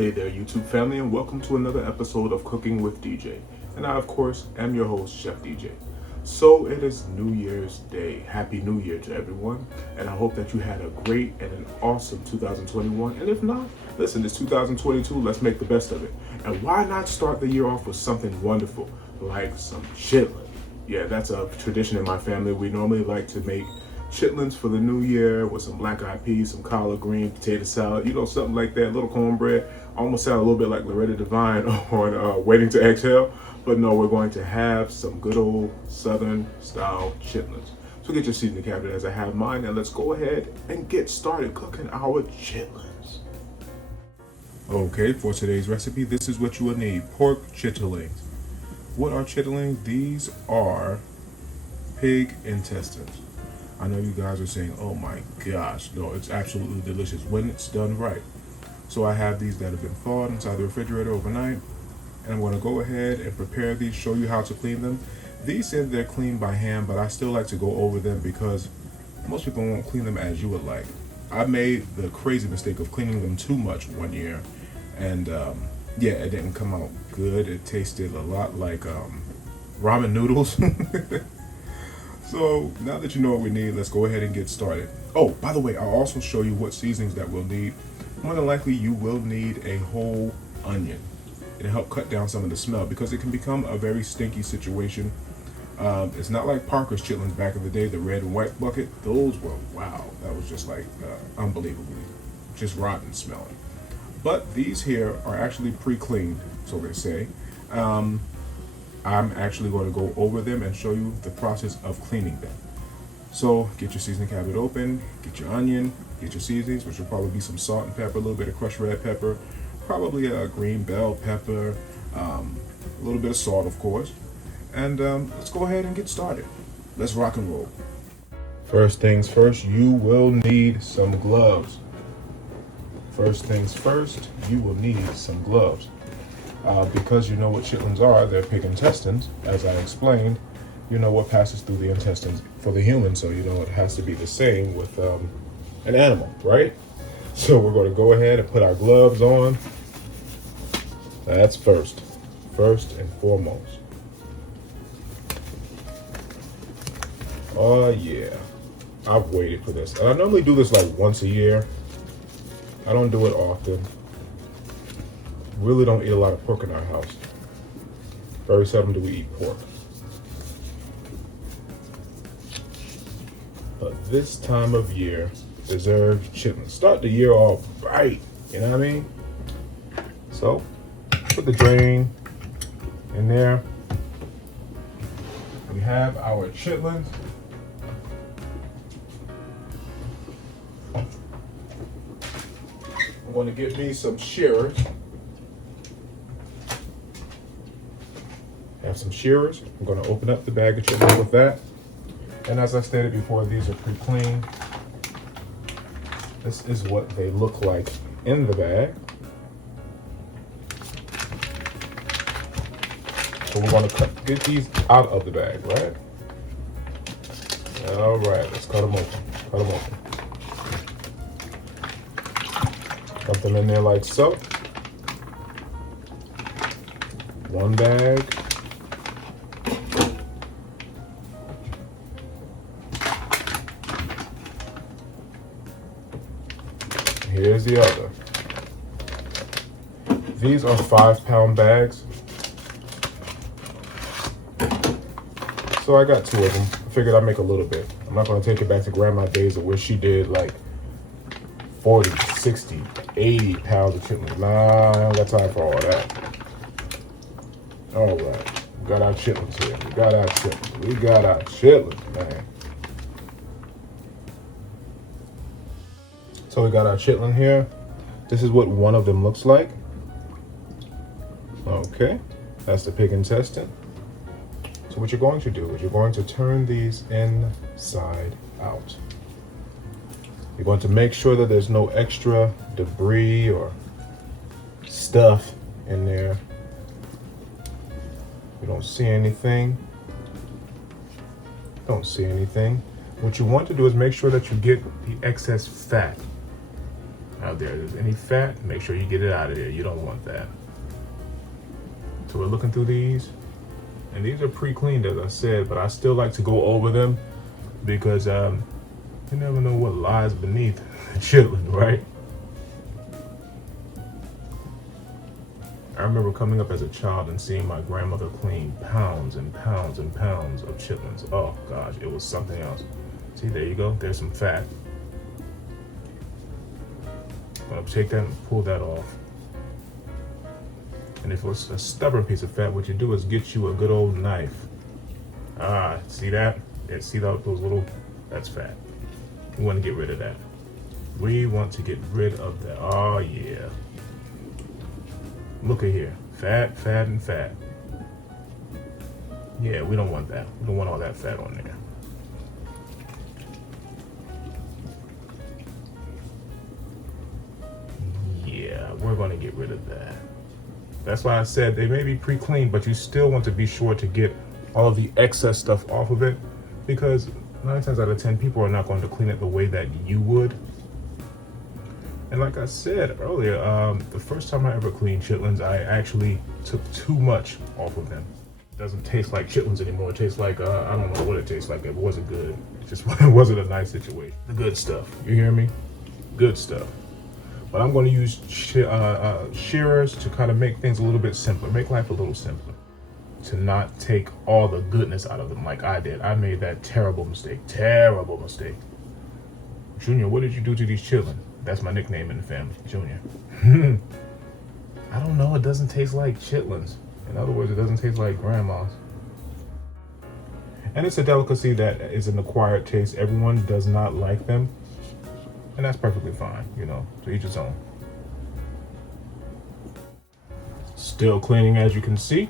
Hey there, YouTube family, and welcome to another episode of Cooking with DJ. And I, of course, am your host, Chef DJ. So it is New Year's Day. Happy New Year to everyone. And I hope that you had a great and an awesome 2021. And if not, listen, it's 2022. Let's make the best of it. And why not start the year off with something wonderful, like some chitlins? Yeah, that's a tradition in my family. We normally like to make chitlins for the new year with some black eyed peas, some collard green, potato salad, something like that, a little cornbread. Almost sound a little bit like Loretta Devine on Waiting to Exhale, but no, we're going to have some good old Southern style chitlins. So get your seasoning cabinet as I have mine, and let's go ahead and get started cooking our chitlins. Okay, for today's recipe, this is what you will need: pork chitterlings. What are chitterlings? These are pig intestines. I know you guys are saying, oh my gosh, no, it's absolutely delicious when it's done right. So I have these that have been thawed inside the refrigerator overnight, and I'm going to go ahead and prepare these, show you how to clean them. These said they're cleaned by hand, but I still like to go over them because most people won't clean them as you would like. I made the crazy mistake of cleaning them too much one year, and it didn't come out good. It tasted a lot like ramen noodles. So now that you know what we need, let's go ahead and get started. Oh, by the way, I'll also show you what seasonings that we'll need. More than likely, you will need a whole onion. It'll help cut down some of the smell because it can become a very stinky situation. It's not like Parker's chitlins back in the day, the red and white bucket. Those were, wow, that was just like unbelievably just rotten smelling. But these here are actually pre-cleaned, so they say. I'm actually going to go over them and show you the process of cleaning them. So get your seasoning cabinet open, get your onion, get your seasonings, which will probably be some salt and pepper, a little bit of crushed red pepper, probably a green bell pepper, a little bit of salt, of course. And let's go ahead and get started. Let's rock and roll. First things first, you will need some gloves. First things first, you will need some gloves. Because you know what chitlins are, they're pig intestines, as I explained. You know what passes through the intestines for the human, so you know it has to be the same with an animal, right? So we're going to go ahead and put our gloves on. That's first and foremost. Oh yeah, I've waited for this. And I normally do this like once a year. I don't do it often. Really don't eat a lot of pork in our house. Very seldom do we eat pork. But this time of year deserves chitlins. Start the year off right, you know what I mean? So, put the drain in there. We have our chitlins. I'm going to get me some shearers. Have some shearers. I'm going to open up the bag of chitlins with that. And as I stated before, these are pre-cleaned. This is what they look like in the bag. So we're going to get these out of the bag, right? All right, let's cut them open. Cut them open. Put them in there like so. One bag. Here's the other. These are 5-pound bags. So I got 2 of them. I figured I'd make a little bit. I'm not going to take it back to grandma days of where she did like 40, 60, 80 pounds of chitlins. Nah, I don't got time for all that. All right. We got our chitlins here. We got our chitlins, man. So we got our chitlin here. This is what one of them looks like. Okay, that's the pig intestine. So what you're going to do is you're going to turn these inside out. You're going to make sure that there's no extra debris or stuff in there. You don't see anything. Don't see anything. What you want to do is make sure that you get the excess fat. Now, if there's any fat, make sure you get it out of there. You don't want that. So we're looking through these, and these are pre-cleaned, as I said, but I still like to go over them because you never know what lies beneath the chitlin, right? I remember coming up as a child and seeing my grandmother clean pounds and pounds and pounds of chitlins. Oh gosh, it was something else. See, there you go. There's some fat. I'm gonna take that and pull that off. And if it's a stubborn piece of fat, what you do is get you a good old knife. Ah, see that? Yeah, see those little, that's fat. We want to get rid of that. We want to get rid of that. Oh yeah. Look at here, fat, fat, and fat. Yeah, we don't want that. We don't want all that fat on there. Yeah, we're gonna get rid of that. That's why I said they may be pre-cleaned, but you still want to be sure to get all of the excess stuff off of it, because 9 times out of 10, people are not going to clean it the way that you would. And like I said earlier, the first time I ever cleaned chitlins, I actually took too much off of them. It doesn't taste like chitlins anymore. It tastes like, I don't know what it tastes like. It wasn't good. It just it wasn't a nice situation. The good stuff, you hear me? Good stuff. But I'm going to use shearers to kind of make things a little bit simpler, make life a little simpler. To not take all the goodness out of them like I did. I made that terrible mistake. Junior, what did you do to these chitlins? That's my nickname in the family, Junior. I don't know, it doesn't taste like chitlins. In other words, it doesn't taste like grandma's. And it's a delicacy that is an acquired taste. Everyone does not like them. And that's perfectly fine, you know, to each his own. Still cleaning, as you can see.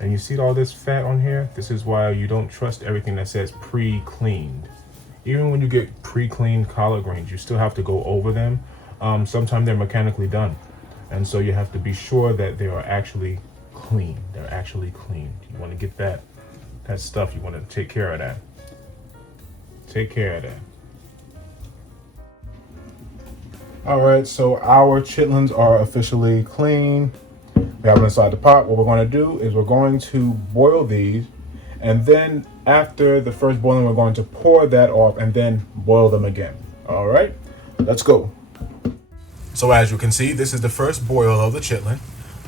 And you see all this fat on here? This is why you don't trust everything that says pre-cleaned. Even when you get pre-cleaned collard greens, you still have to go over them. Sometimes they're mechanically done. And so you have to be sure that they are actually clean. They're actually clean. You want to get that stuff. You want to take care of that. Take care of that. All right, so our chitlins are officially clean. We have them inside the pot. What we're going to do is we're going to boil these, and then after the first boiling, we're going to pour that off and then boil them again. All right, let's go. So as you can see, this is the first boil of the chitlin.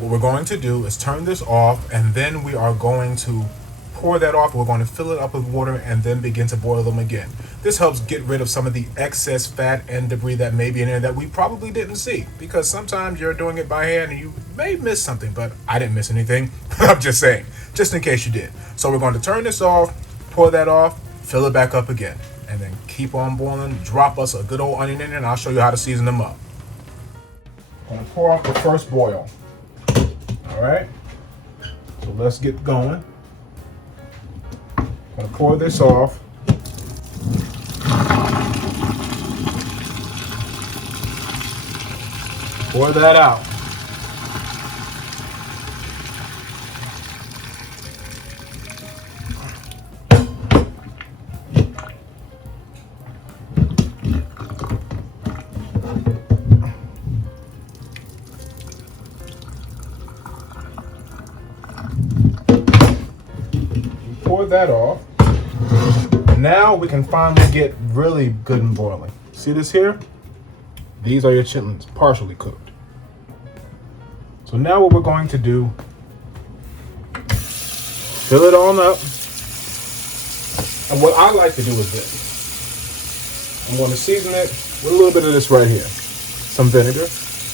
What we're going to do is turn this off, and then we are going to pour that off. We're going to fill it up with water and then begin to boil them again. This helps get rid of some of the excess fat and debris that may be in there that we probably didn't see, because sometimes you're doing it by hand and you may miss something, but I didn't miss anything. I'm just saying, just in case you did. So we're going to turn this off, pour that off, fill it back up again, and then keep on boiling. Drop us a good old onion in there, and I'll show you how to season them up. I'm going to pour off the first boil. All right, so let's get going. I'm going to pour this off. Pour that out. Pour that off. Now we can finally get really good and boiling. See this here? These are your chitlins, partially cooked. So now what we're going to do, fill it on up. And what I like to do is this. I'm going to season it with a little bit of this right here. Some vinegar.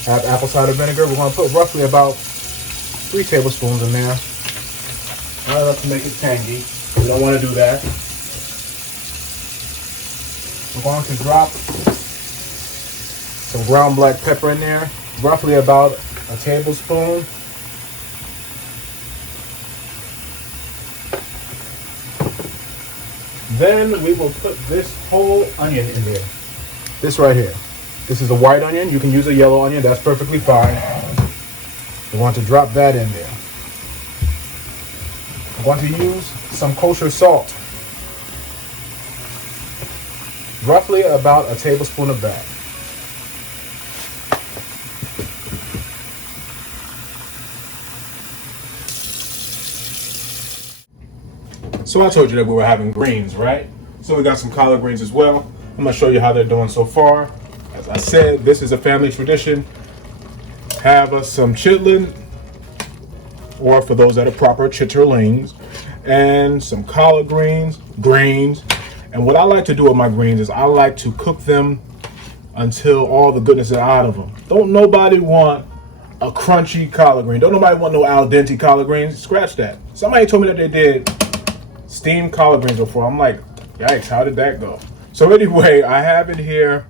I have apple cider vinegar. We're going to put roughly about 3 tablespoons in there. I like to make it tangy. We don't want to do that. We're going to drop some ground black pepper in there, roughly about a tablespoon. Then we will put this whole onion in there. This right here. This is a white onion. You can use a yellow onion. That's perfectly fine. We want to drop that in there. I'm going to use some kosher salt. Roughly about a tablespoon of that. So I told you that we were having greens, right? So we got some collard greens as well. I'm gonna show you how they're doing so far. As I said, this is a family tradition. Have us some chitlin, or for those that are proper, chitterlings, and some collard greens. And what I like to do with my greens is I like to cook them until all the goodness is out of them. Don't nobody want a crunchy collard green. Don't nobody want no al dente collard greens. Scratch that. Somebody told me that they did steamed collard greens before. I'm like, yikes, how did that go? So anyway, I have in here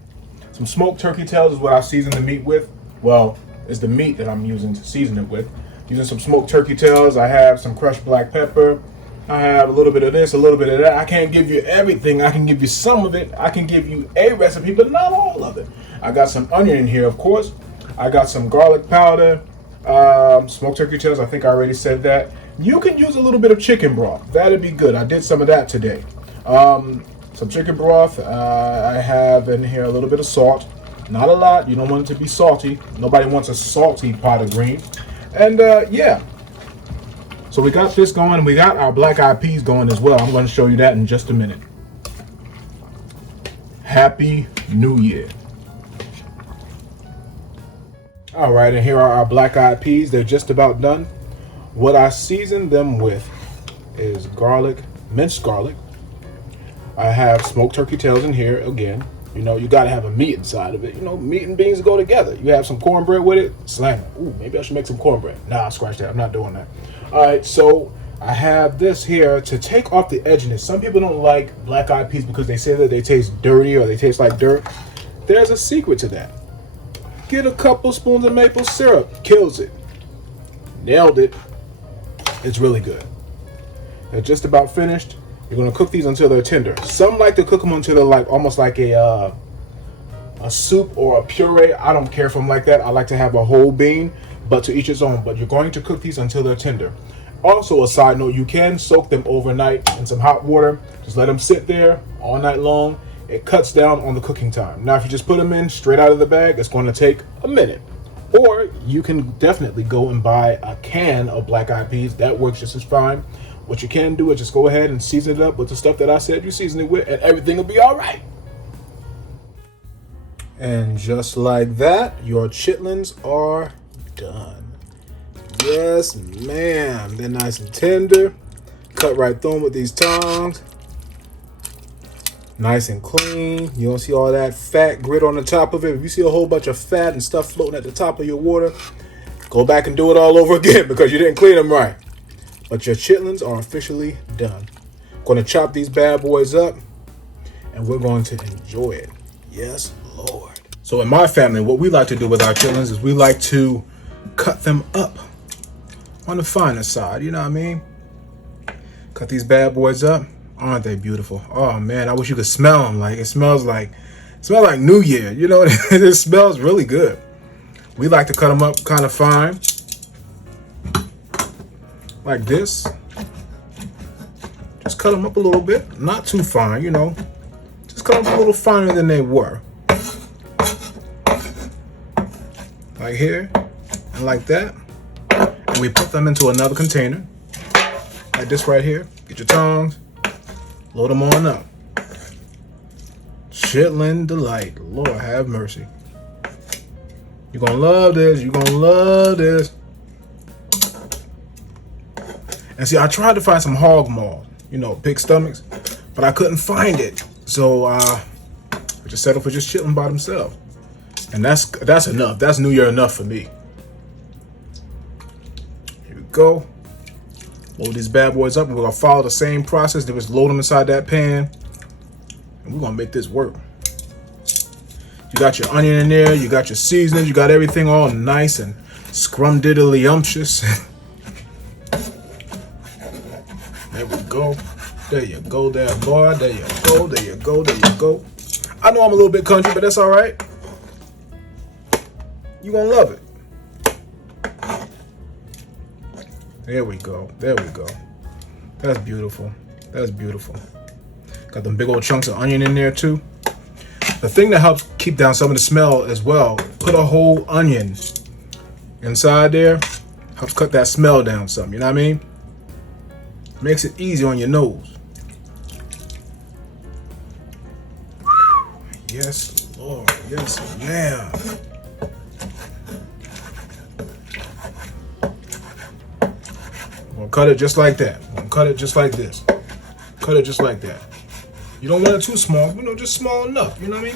some smoked turkey tails is what I season the meat with. Well, it's the meat that I'm using to season it with. Using some smoked turkey tails. I have some crushed black pepper. I have a little bit of this, a little bit of that. I can't give you everything. I can give you some of it. I can give you a recipe, but not all of it. I got some onion in here, of course. I got some garlic powder, smoked turkey tails. I think I already said that. You can use a little bit of chicken broth. That'd be good. I did some of that today. Some chicken broth. I have in here a little bit of salt. Not a lot. You don't want it to be salty. Nobody wants a salty pot of greens. And yeah. So we got this going. We got our black eyed peas going as well. I'm going to show you that in just a minute. Happy New Year. All right, and here are our black eyed peas. They're just about done. What I seasoned them with is garlic, minced garlic. I have smoked turkey tails in here again. You know, you got to have a meat inside of it. You know, meat and beans go together. You have some cornbread with it, slam it. Ooh, maybe I should make some cornbread. Nah, scratch that. I'm not doing that. All right, so I have this here to take off the edginess. Some people don't like black eyed peas because they say that they taste dirty or they taste like dirt. There's a secret to that. Get a couple spoons of maple syrup. Kills it. Nailed it. It's really good. They're just about finished. You're going to cook these until they're tender. Some like to cook them until they're like almost like a soup or a puree. I don't care if I'm like that. I like to have a whole bean, but to each its own. But you're going to cook these until they're tender. Also, a side note, you can soak them overnight in some hot water. Just let them sit there all night long. It cuts down on the cooking time. Now, if you just put them in straight out of the bag, it's going to take a minute. Or you can definitely go and buy a can of black eyed peas. That works just as fine. What you can do is just go ahead and season it up with the stuff that I said you season it with, and everything will be all right. And just like that, your chitlins are done. Yes, ma'am. They're nice and tender. Cut right through them with these tongs. Nice and clean. You don't see all that fat grit on the top of it. If you see a whole bunch of fat and stuff floating at the top of your water, go back and do it all over again because you didn't clean them right. But your chitlins are officially done. Going to chop these bad boys up and we're going to enjoy it. Yes, Lord. So in my family, what we like to do with our chitlins is we like to cut them up on the finer side. You know what I mean? Cut these bad boys up. Aren't they beautiful? Oh man, I wish you could smell them. Like it smells like New Year. You know, it smells really good. We like to cut them up kind of fine. Like this. Just cut them up a little bit. Not too fine, you know. Just cut them a little finer than they were. Like here. And like that. And we put them into another container. Like this right here. Get your tongs. Load them on up. Chitlin delight. Lord have mercy. You're going to love this. You're going to love this. And see, I tried to find some hog maw, you know, pig stomachs, but I couldn't find it. So I just settled for just chitlin by themselves. And that's enough. That's New Year enough for me. Here we go. Load these bad boys up, and we're going to follow the same process. Then just load them inside that pan, and we're going to make this work. You got your onion in there. You got your seasonings. You got everything all nice and scrumdiddly-umptious. There we go. There you go there, boy. There you go. There you go. There you go. I know I'm a little bit country, but that's all right. You're going to love it. There we go. There we go. That's beautiful. That's beautiful. Got them big old chunks of onion in there too. The thing that helps keep down some of the smell as well, put a whole onion inside there. Helps cut that smell down some, you know what I mean? Makes it easy on your nose. Yes, Lord. Yes, ma'am. I'm gonna cut it just like that. I'm gonna cut it just like this. Cut it just like that. You don't want it too small, just small enough. You know what I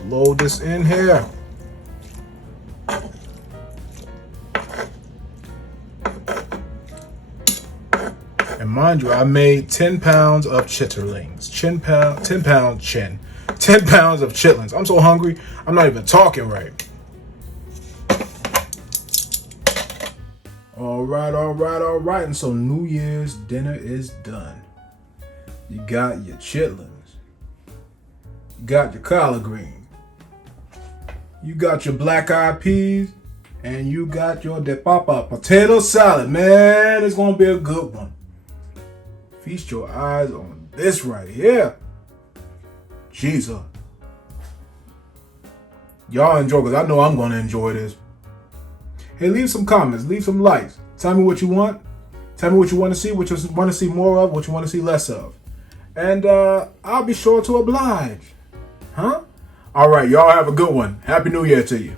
mean? Load this in here. And mind you, I made 10 pounds of chitterlings. 10 pounds of chitlins. I'm so hungry, I'm not even talking right. All right. And so New Year's dinner is done. You got your chitlins. You got your collard green. You got your black eyed peas. And you got your de papa potato salad. Man, it's going to be a good one. Feast your eyes on this right here. Jesus. Y'all enjoy, because I know I'm going to enjoy this. Hey, leave some comments. Leave some likes. Tell me what you want. Tell me what you want to see, what you want to see more of, what you want to see less of. And I'll be sure to oblige. Huh? All right, y'all have a good one. Happy New Year to you.